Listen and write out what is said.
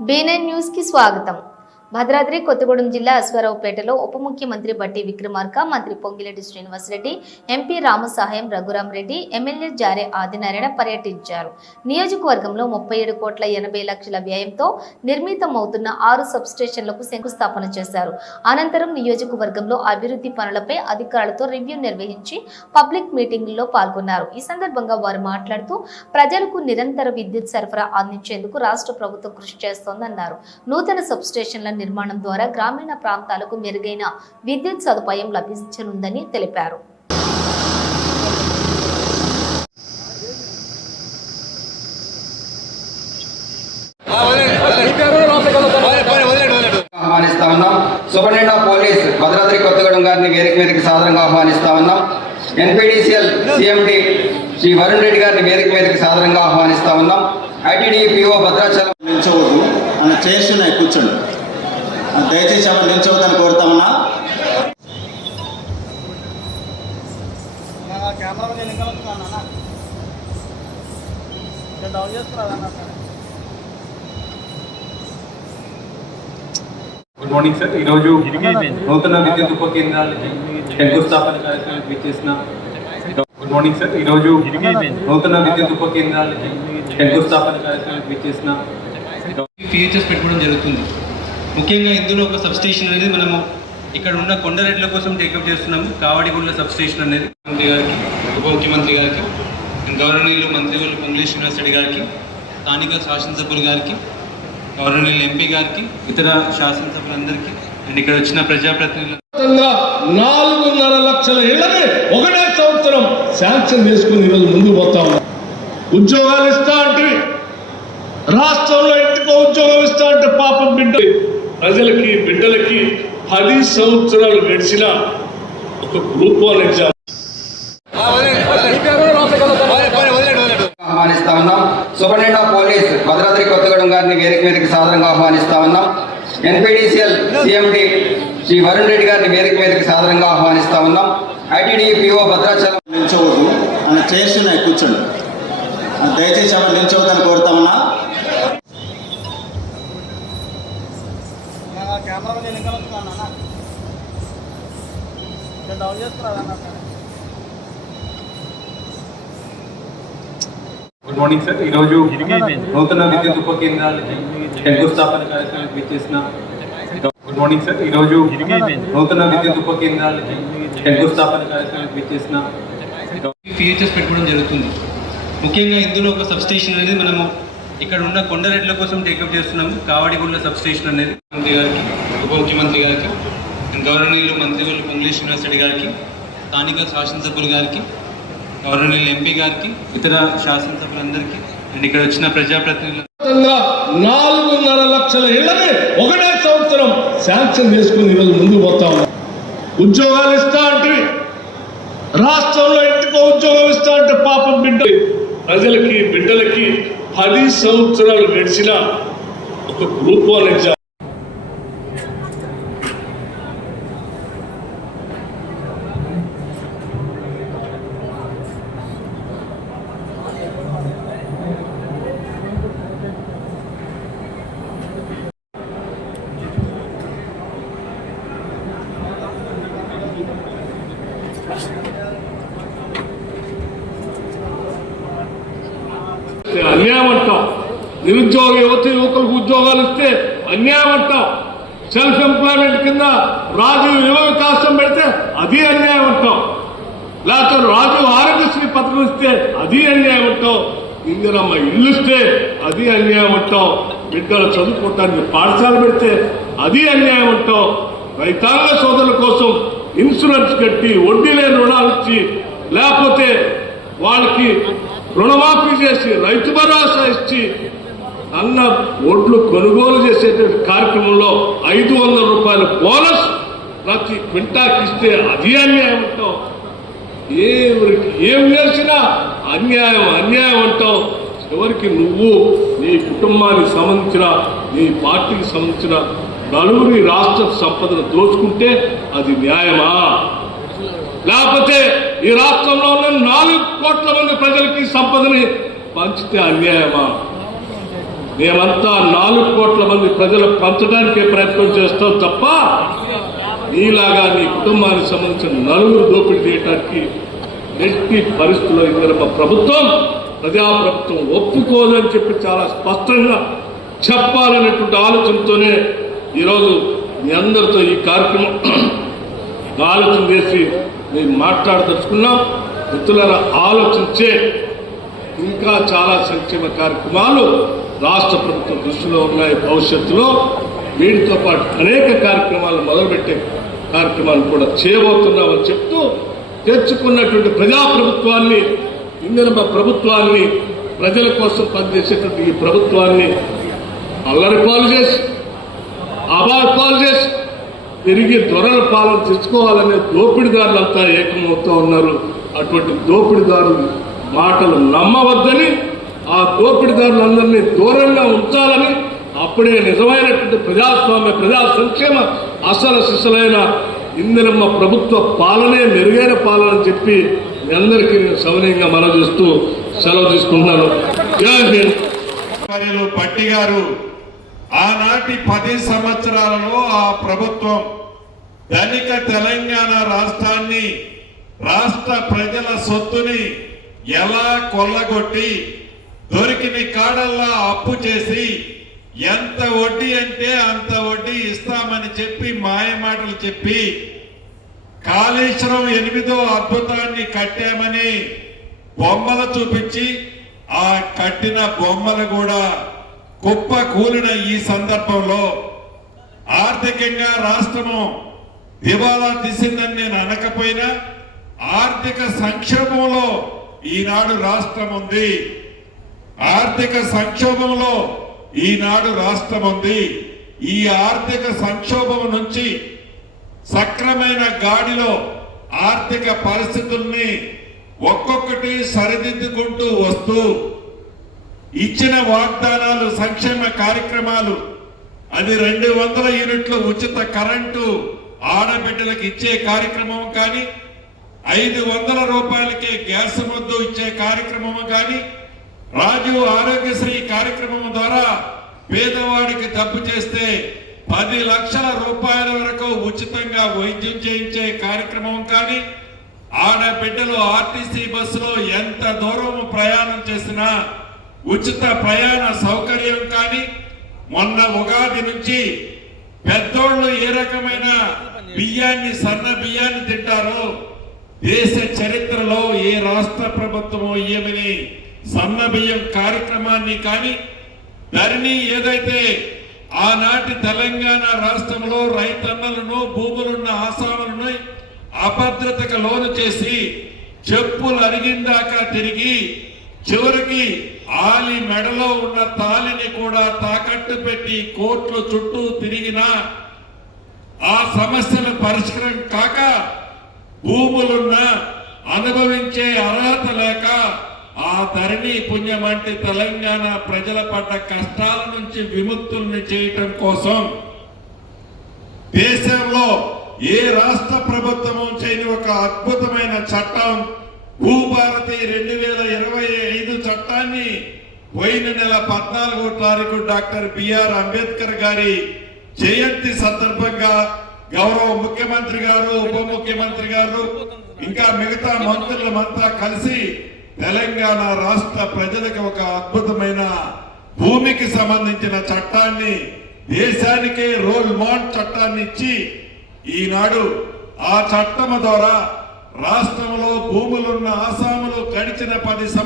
B9 news కి స్వాగతం భద్రాద్రి కొత్తగూడెం జిల్లా అశ్వారావుపేటలో ఉప ముఖ్యమంత్రి బట్టి విక్రమార్క మంత్రి పొంగిరెడ్డి శ్రీనివాసరెడ్డి ఎంపీ రామసహాయం రఘురాం రెడ్డి ఎమ్మెల్యే జారే ఆదినారాయణ పర్యటించారు. నియోజకవర్గంలో ముప్పై ఏడు కోట్ల ఎనభై లక్షల వ్యయంతో నిర్మితమవుతున్న ఆరు సబ్స్టేషన్లకు శంకుస్థాపన చేశారు. అనంతరం నియోజకవర్గంలో అభివృద్ధి పనులపై అధికారులతో రివ్యూ నిర్వహించి పబ్లిక్ మీటింగుల్లో పాల్గొన్నారు. ఈ సందర్భంగా వారు మాట్లాడుతూ ప్రజలకు నిరంతర విద్యుత్ సరఫరా అందించేందుకు రాష్ట్ర ప్రభుత్వం కృషి చేస్తోందన్నారు. నూతన సబ్స్టేషన్ల నిర్మాణం ద్వారా గ్రామీణ ప్రాంతాలకు మెరుగైన విద్యుత్ సదుపాయం లభించనుందని తెలిపారు. ఆహ్వానిస్తా ఉన్నాం. Superintendent of police Bhadradri Kothagudem గారిని వేదిక మీదకి సాదరంగా ఆహ్వానిస్తా ఉన్నాం. ఎన్పిడిసిఎల్ సిఎండి శ్రీ వరుణ్ రెడ్డి గారిని వేదిక మీదకి సాదరంగా ఆహ్వానిస్తా ఉన్నాం. ఐటీడీ పిఓ భద్రాచలం నిల్చోవద్దు. అని చైర్స్ ఉన్నాయి కూర్చోండి. దయచేసి ఎవరు నిల్చోవద్దని కోరుతామన్నా గుడ్ మార్నింగ్ సార్. ఈరోజు నూతన విద్యుత్ ఉప కేంద్రాలకి శంకుస్థాపన కార్యక్రమానికి విచ్చేసిన గుడ్ మార్నింగ్ సార్ ఈరోజు నూతన విద్యుత్ ఉప కేంద్రాలకి శంకుస్థాపన కార్యక్రమానికి విచ్చేసిన ఫీచర్స్ పెట్టుకోవడం జరుగుతుంది. ముఖ్యంగా ఇందులో ఒక సబ్స్టేషన్ అనేది మనము ఇక్కడ ఉన్న కొండరెడ్ల కోసం టేకప్ చేస్తున్నాము. కావడిగుండ్ల సబ్స్టేషన్ అనేది ముఖ్యమంత్రి గారికి ఉప ముఖ్యమంత్రి గారికి గౌరవనీయులు మంత్రివర్యులు పొంగులేష్ శ్రీనివాస్ రెడ్డి గారికి స్థానిక శాసనసభ్యులు గారికి గౌరవనీయులు ఎంపీ గారికి ఇతర శాసనసభ్యులందరికీ అండ్ ఇక్కడ వచ్చిన ప్రజాప్రతినిధులు నాలుగున్నర లక్షల ఇళ్ళని ఒకటే సంవత్సరం శాంక్షన్ చేసుకుని ఈరోజు ముందుకు పోతా. ఉన్నాం ఉద్యోగాలు ఇస్తా అంటే రాష్ట్రంలో ఇంటికో ఉద్యోగం ఇస్తా అంటే పాపం బిడ్డ. ప్రజలకి బిడ్డలకి పది సంవత్సరాలు గడిచిన ఒక గ్రూప్ వన్ ఎగ్జామ్. ఆహ్వానిస్తా ఉన్నాం. Superintendent of police Bhadradri Kothagudem గారిని వేదిక మీదకి సాదరంగా ఆహ్వానిస్తా ఉన్నాం. ఎన్పిడిసిఎల్ సిఎండి శ్రీ వరుణ్ రెడ్డి గారిని వేదిక మీదకి సాదరంగా ఆహ్వానిస్తా ఉన్నాం. ITD PO Bhadrachalam. నిల్చోవద్దు. అని చైర్స్ ఉన్నాయి కూర్చోండి దయచేసి ఎవరు నిల్చోవద్దని కోరుతామన్నా గుడ్ మార్నింగ్ సార్ ఈరోజు నూతన విద్యుత్ ఉప కేంద్రాలకి శంకుస్థాపన కార్యక్రమానికి విచ్చేసిన గుడ్ మార్నింగ్ సార్ ఈరోజు నూతన విద్యుత్ ఉప కేంద్రాలకి శంకుస్థాపన కార్యక్రమానికి విచ్చేసిన ఫీచర్స్ పెట్టుకోవడం జరుగుతుంది. ముఖ్యంగా ఇందులో ఒక సబ్ స్టేషన్ అనేది మనము ఇక్కడ ఉన్న కొండరెడ్ల కోసం టేకప్ చేస్తున్నాము. కావడిగుండ్ల సబ్ స్టేషన్ అనేది మంత్రి గారికి ఉప ముఖ్యమంత్రి గారికి అండ్ గౌరవనీయులు మంత్రివర్యులు పొంగులేష్ రెడ్డి గారికి స్థానిక శాసనసభ్యులు గారికి గౌరవనీయులు ఎంపీ గారికి ఇతర శాసనసభ్యులందరికీ అండ్ ఇక్కడ వచ్చిన ప్రజాప్రతినిధులు నాలుగున్నర లక్షల ఇళ్ళని ఒకటే సంవత్సరం శాంక్షన్ చేసుకుని ఈరోజు ముందుకు పోతా ఉన్నాం. ఉద్యోగాలు ఇస్తా అంటే రాష్ట్రంలో ఇంటికో ఉద్యోగం ఇస్తా అంటే పాపం బిడ్డ ప్రజలకి బిడ్డలకి పది సంవత్సరాలు గడిచిన ఒక గ్రూప్ వన్ ఎగ్జామ్ అన్యాయం అంటాం నిరుద్యోగ యువతి యువకులకు ఉద్యోగాలు ఇస్తే అన్యాయం అంటాం సెల్ఫ్ ఎంప్లాయ్మెంట్ కింద రాజు యువ వికాసం పెడితే అది అన్యాయం అంటాం లేకపోతే రాజు ఆరోగ్యశ్రీ పథకం ఇస్తే అది అన్యాయం అంటాం ఇందిరమ్మ ఇల్లు ఇస్తే అది అన్యాయం అంటాం బిడ్డలు చదువుకోవటానికి పాఠశాల పెడితే అది అన్యాయం అంటాం రైతాంగ సోదరుల కోసం ఇన్సూరెన్స్ కట్టి వడ్డీ లేని రుణాలు ఇచ్చి లేకపోతే వాళ్ళకి రుణమాఫీ చేసి రైతు భరోసా ఇచ్చి అన్న ఓట్లు కొనుగోలు చేసేటువంటి కార్యక్రమంలో ఐదు వందల రూపాయల బోనస్ ప్రతి క్వింటాకి ఇస్తే అది అన్యాయం అంటాం. ఎవరికి ఏం చేసినా అన్యాయం అన్యాయం అంటాం. చివరికి నువ్వు నీ కుటుంబానికి సంబంధించిన నీ పార్టీకి సంబంధించిన నలుగురి రాష్ట్ర సంపదను దోచుకుంటే అది న్యాయమా? లేకపోతే ఈ రాష్ట్రంలో ఉన్న నాలుగు కోట్ల మంది ప్రజలకి సంపదని పంచితే అన్యాయమా? మేమంతా నాలుగు కోట్ల మంది ప్రజలు పంచడానికే ప్రయత్నం చేస్తాం తప్ప నీలాగా నీ కుటుంబానికి సంబంధించిన నలుగురు దోపిడీ చేయడానికి ఎట్టి పరిస్థితుల్లో ఇక్కడ మా ప్రభుత్వం ప్రజాప్రభుత్వం ఒప్పుకోదని చెప్పి చాలా స్పష్టంగా చెప్పాలనేటువంటి ఆలోచనతోనే ఈరోజు మీ అందరితో ఈ కార్యక్రమం ఆలోచన చేసి మేము మాట్లాడదలుచుకున్నాం. మిత్రులను ఆలోచించే ఇంకా చాలా సంక్షేమ కార్యక్రమాలు రాష్ట్ర ప్రభుత్వం దృష్టిలో ఉన్నాయి భవిష్యత్తులో వీటితో పాటు అనేక కార్యక్రమాలు మొదలుపెట్టే కార్యక్రమాలు కూడా చేయబోతున్నామని చెప్తూ తెచ్చుకున్నటువంటి ప్రజాప్రభుత్వాన్ని ఇందిరమ ప్రభుత్వాన్ని ప్రజల కోసం పనిచేసేటువంటి ఈ ప్రభుత్వాన్ని అల్లరి పాలు చేసి అబార్ పాలు చేసి తిరిగి దొరల పాలన తెచ్చుకోవాలనే దోపిడిదారులంతా ఏకమవుతూ ఉన్నారు. అటువంటి దోపిడిదారులు మాటలు నమ్మవద్దని ఆ దోపిడిదారులందరినీ దూరంగా ఉంచాలని అప్పుడే నిజమైనటువంటి ప్రజాస్వామ్య ప్రజా సంక్షేమ అసలు సిసలైన ఇందిరమ్మ ప్రభుత్వ పాలనే మెరుగైన పాలన అని చెప్పి మీ అందరికీ నేను సవనీయంగా మనవి చేస్తూ సెలవు తీసుకుంటున్నాను. పట్టి గారు ఆనాటి పది సంవత్సరాలలో ఆ ప్రభుత్వం ధనిక తెలంగాణ రాష్ట్రాన్ని రాష్ట్ర ప్రజల సొత్తుని ఎలా కొల్లగొట్టి దొరికిన కాడల్లా అప్పు చేసి ఎంత వడ్డీ అంటే అంత వడ్డీ ఇస్తామని చెప్పి మాయమాటలు చెప్పి కాళేశ్వరం ఎనిమిదో అద్భుతాన్ని కట్టామని బొమ్మలు చూపించి ఆ కట్టిన బొమ్మలు కూడా కుప్ప కూలిన ఈ సందర్భంలో ఆర్థికంగా రాష్ట్రము దివాలా తీసిందని నేను అనకపోయినా ఆర్థిక సంక్షోభంలో ఈనాడు రాష్ట్రం ఉంది ఆర్థిక సంక్షోభంలో ఈనాడు రాష్ట్రం ఉంది ఈ ఆర్థిక సంక్షోభం నుంచి సక్రమైన గాడిలో ఆర్థిక పరిస్థితుల్ని ఒక్కొక్కటి సరిదిద్దుకుంటూ వస్తూ ఇచ్చిన వాగ్దానాలు సంక్షేమ కార్యక్రమాలు అది రెండు వందల యూనిట్లు ఉచిత కరెంటు ఆడబిడ్డలకు ఇచ్చే కార్యక్రమం కానీ ఐదు వందల రూపాయలకే గ్యాస్ ముద్దు ఇచ్చే కార్యక్రమం కానీ రాజీవ్ ఆరోగ్యశ్రీ కార్యక్రమం ద్వారా పేదవాడికి డబ్బు చేస్తే పది లక్షల రూపాయల వరకు ఉచితంగా వైద్యం చేయించే కార్యక్రమం కానీ ఆడబిడ్డలు ఆర్టీసీ బస్సులో ఎంత దూరం ప్రయాణం చేసినా ఉచిత ప్రయాణ సౌకర్యం కానీ మొన్న ఉగాది నుంచి పెద్దోళ్ళు ఏ రకమైన బియ్యాన్ని సన్న బియ్యాన్ని తింటారో దేశ చరిత్రలో ఏ రాష్ట్ర ప్రభుత్వమో ఏమని సన్న బియ్యం కార్యక్రమాన్ని కానీ ధరణి ఏదైతే ఆనాటి తెలంగాణ రాష్ట్రంలో రైతన్నలను భూములున్న ఆసాములను అభద్రతకు లోను చేసి చెప్పులు అరిగిందాకా తిరిగి చివరికి ఆలి మెడలో ఉన్న తాలిని కూడా తాకట్టు పెట్టి కోర్టుల చుట్టూ తిరిగినా ఆ సమస్యల పరిష్కారం కాక భూములున్న అనుభవించే అర్హత లేక ఆ ధరణి పుణ్యం అంటే తెలంగాణ ప్రజల పడ్డ కష్టాల నుంచి విముక్తుల్ని చేయటం కోసం దేశంలో ఏ రాష్ట్ర ప్రభుత్వము చేయని ఒక అద్భుతమైన చట్టం భూభారతి రెండు వేల ఇరవై ఐదు చట్టాన్ని పోయిన నెల పద్నాలుగో తారీఖు డాక్టర్ బిఆర్ అంబేద్కర్ గారి జయంతి సందర్భంగా గౌరవ ముఖ్యమంత్రి గారు ఉప ముఖ్యమంత్రి గారు ఇంకా మిగతా మంత్రులమంతా కలిసి తెలంగాణ రాష్ట్ర ప్రజలకు ఒక అద్భుతమైన భూమికి సంబంధించిన చట్టాన్ని దేశానికే రోల్ మోడల్ చట్టాన్ని ఇచ్చి ఈనాడు ఆ చట్టం ద్వారా రాష్ట్రంలో భూములున్న ఆసాములు గడిచిన పది సంవత్సరాలు